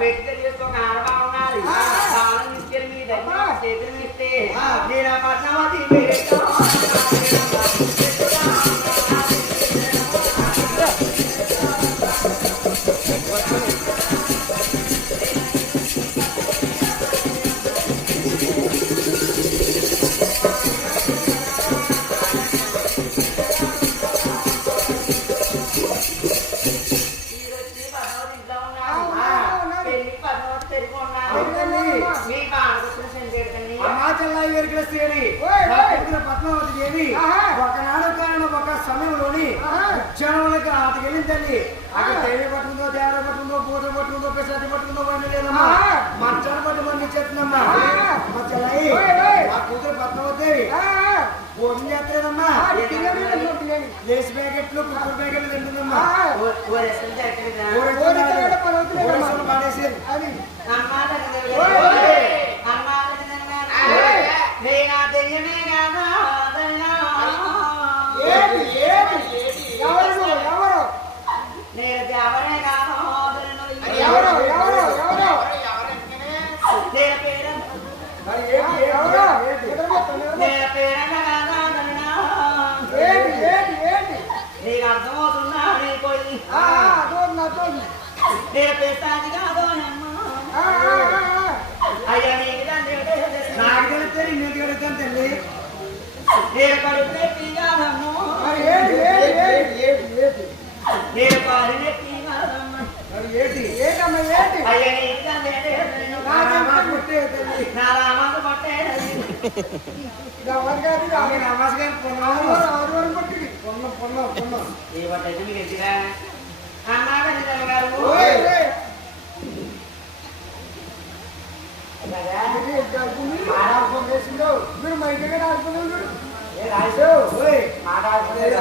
పెట్టి చేస్తూ ఒక ఆడమా ఉన్నది తాళం తీసుకెళ్ళి మీ దగ్గర చేతులు ఇస్తే నేను పద్మావతి పద్మావతి దేవి ఒకనాడు కారణం ఒక సమయంలోని ఉద్యానంలోకి ఆటకి వెళ్ళిందండి అక్కడ తేలి పట్టుకుందో తేర పట్టుకుందో పూట పట్టుకుందో పెసరటి పట్టుకుందో పని లేదమ్మా మంచాన్ని పట్టుకొని చెప్తుందమ్మా మా చెల్లాయి ఆ కూతురు పద్మావతి దేవి భోజనం చేస్తలేదమ్మా లేస్ ప్యాకెట్లు కుక్కర్ ప్యాకెట్లు తింటుందమ్మా పడేసేది నీకు అర్థమవుతుందా నేను పెస్తాది కాదు అయ్యా నీకు నాకు తెలిస్తే నేను కడుగుతాను తల్లి నేను కడిగితే తీగాదమ్ము నేను పాడినే తీగాదమ్మా అయ్యా నీకు నా రామాకు పట్టే ఏ పట్టయితే మీకు ఎదిగా అన్నాడు గారు మీరు మా ఇంటికి ఆడుకున్నాడు మాట్లాడుకోలేదు